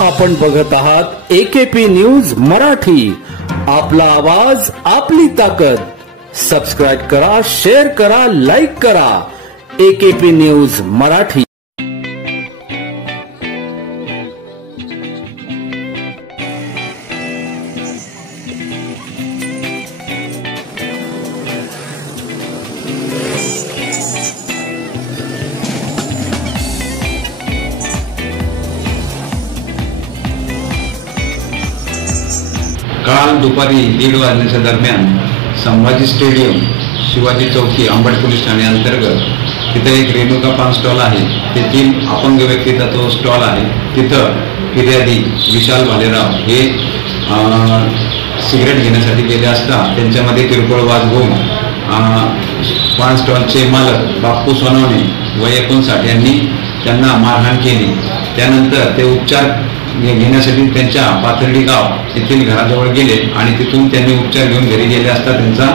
आपण बघत आहात AKP न्यूज मराठी, आपला आवाज आपली ताकद। सबस्क्राइब करा, शेअर करा, लाईक करा। AKP news Marathi. काल दुपारी 1:30 वाजण्याच्या दरम्यान संभाजी स्टेडियम, शिवाजी चौकी, अंबड पोलीस ठाणे अंतर्गत तिथे एक रेणुका पान स्टॉल आहे। तेथील अपंग व्यक्तीचा तो स्टॉल आहे। तिथं फिर्यादी विशाल भालेराव हे सिगरेट घेण्यासाठी गेले असता त्यांच्यामध्ये किरकोळ वाद होऊन पान स्टॉलचे मालक बाप्पू सोनवणे वय 59 यांनी त्यांना मारहाण केली। त्यानंतर ते उपचार घेण्यासाठी त्यांच्या पाथर्डी गाव येथील घराजवळ गेले आणि तिथून त्यांनी उपचार घेऊन घरी गेले असता त्यांचा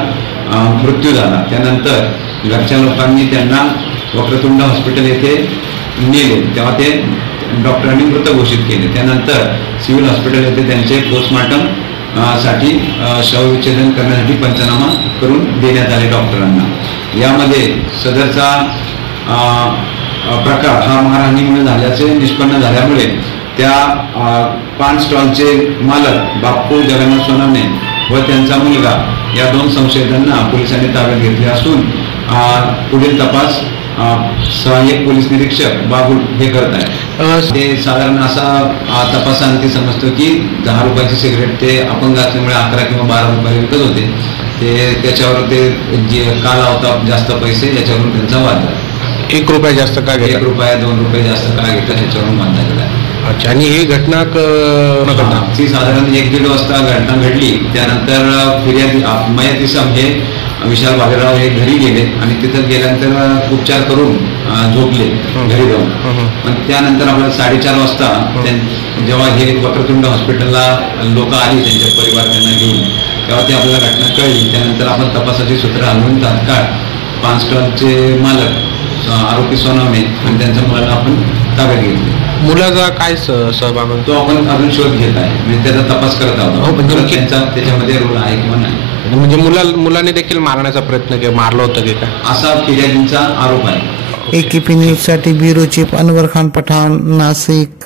मृत्यू झाला। त्यानंतर घरच्या लोकांनी त्यांना वक्रतुंड हॉस्पिटल येथे नेले, तेव्हा ते डॉक्टरांनी मृत घोषित केले। त्यानंतर सिव्हिल हॉस्पिटल येथे त्यांचे पोस्टमॉर्टम साठी शवविच्छेदन करण्यासाठी पंचनामा करून देण्यात आले डॉक्टरांना। यामध्ये सदरचा प्रकार हा मारहाणीमुळे झाल्याचे निष्पन्न झाल्यामुळे त्या पान स्टॉलचे मालक बाप्पू जगन्नाथ सोनवणे व त्यांचा मुलगा या 2 संशयितांना पोलिसांनी ताब्यात घेतले असून पुढील तपास सहाय्यक पोलीस निरीक्षक बागुल हे करत आहेत। ते साधारण असा तपासांती समजतो की 10 रुपयाची सिगरेट ते अपंग असल्यामुळे 11 किंवा 12 रुपये विकत होते। ते त्याच्यावर ते जे का लावता जास्त पैसे याच्यावरून त्यांचा वाद झाला। 1 रुपया जास्त का घेतला, 1 रुपया 2 रुपये जास्त का घेतला त्याच्यावरून वाद झालेला आहे। अच्छा, आणि ही घटना ती साधारण 1-1.5 वाजता घटना घडली। त्यानंतर फिर्यादी मयत इसम हे विशाल भालेराव हे घरी गेले आणि तिथं गेल्यानंतर उपचार करून झोपले घरी जाऊन। पण त्यानंतर आपल्याला 4:30 वाजता जेव्हा हे वक्रतुंड हॉस्पिटलला लोक आली त्यांच्या परिवार त्यांना घेऊन, तेव्हा ती आपल्याला घटना कळली। त्यानंतर आपण तपासाची सूत्र हलवून तात्काळ पान स्टॉलचे मालक आरोपी सोनवणे आणि त्यांच्या मुलाला आपण ताब्यात घेतले। मुलाचा काय सहभाग तो आपण अजून शोध घेत आहे, म्हणजे त्याचा तपास करत आहोत त्यांचा त्याच्यामध्ये रोल आहे किंवा नाही। म्हणजे मुलाने देखील मारण्याचा प्रयत्न केला, मारलं होतं की काय असा फिर्यादींचा आरोप आहे। AKP न्यूज साठी ब्युरो चीफ अनवर खान पठाण, नाशिक।